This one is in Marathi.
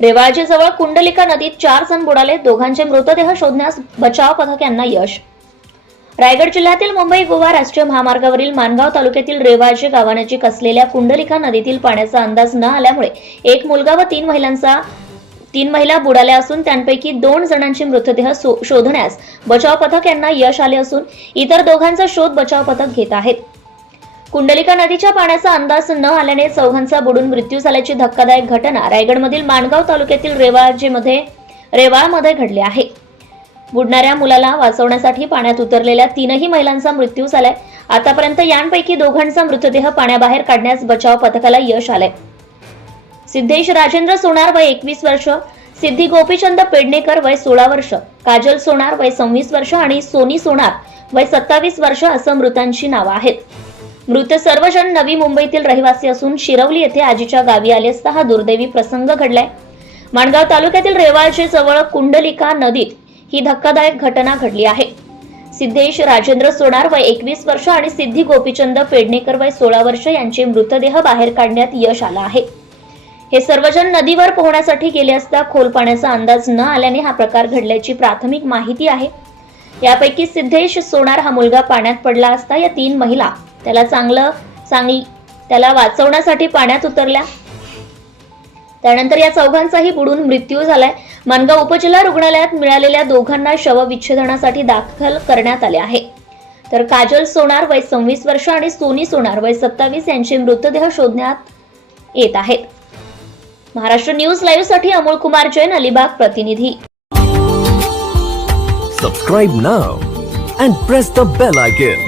रेवाळजी जवळ कुंडलिका नदीत चार जण बुडाले. दोघांचे मृतदेह शोधण्यास बचाव पथकांना यश. रायगड जिल्ह्यातील मुंबई गोवा राष्ट्रीय महामार्गावरील मानगाव तालुक्यातील रेवाळजी गावानजीक असलेल्या कुंडलिका नदीतील पाण्याचा अंदाज न आल्यामुळे एक मुलगा व तीन महिलांचा तीन महिला बुडाल्या असून त्यांपैकी दोन जणांचे मृतदेह शोधण्यास बचाव पथक यांना यश आले असून इतर दोघांचा शोध बचाव पथक घेत आहेत. कुंडलिका नदीच्या पाण्याचा अंदाज न आल्याने चौघांचा बुडून मृत्यू झाल्याची धक्कादायक घटना रायगडमधील माणगाव तालुक्यातील रेवाळजीमध्ये रेवाळमध्ये घडली आहे. बुडणाऱ्या मुलाला वाचवण्यासाठी पाण्यात उतरलेल्या तीनही महिलांचा मृत्यू झालाय. आतापर्यंत यांपैकी दोघांचा मृतदेह पाण्याबाहेर काढण्यास बचाव पथकाला यश आलंय. सिद्धेश राजेंद्र सोनार वय एकवीस वर्ष सिद्धी गोपीचंद पेडणेकर वय सोळा वर्ष काजल सोनार वय सव्वीस वर्ष आणि सोनी सोनार वय सत्तावीस वर्ष असं मृतांची नावं आहेत. मृत सर्वजण नवी मुंबईतील रहिवासी असून शिरवली येथे आजीच्या गावी आले असता हा दुर्दैवी प्रसंग घडलाय. माणगाव तालुक्यातील रेवाळचे जवळ कुंडलिका नदीत ही धक्कादायक घटना घडली आहे. सिद्धेश राजेंद्र सोनार वय एकवीस वर्ष आणि सिद्धी गोपीचंद पेडणेकर वय सोळा वर्ष यांचे मृतदेह बाहेर काढण्यात यश आलं आहे. हे सर्वजण नदीवर पोहण्यासाठी गेले असता खोल पाण्याचा अंदाज न आल्याने हा प्रकार घडल्याची प्राथमिक माहिती आहे. यापैकी सिद्धेश सोनार हा मुलगा पाण्यात पडला असता या तीन महिला त्याला चांगलं चांगली त्याला वाचवण्यासाठी पाण्यात उतरल्या. त्यानंतर या चौघांचाही बुडून मृत्यू झालाय. मानगाव उपजिल्हा रुग्णालयात मिळालेल्या दोघांना शवविच्छेदनासाठी दाखल करण्यात आले आहे. तर काजल सोनार वय सव्वीस वर्ष आणि सोनी सोनार वय सत्तावीस यांचे मृतदेह शोधण्यात येत आहेत. महाराष्ट्र न्यूज लाईव्हसाठी अमोल कुमार जैन अलिबाग प्रतिनिधी. Subscribe now and press the bell icon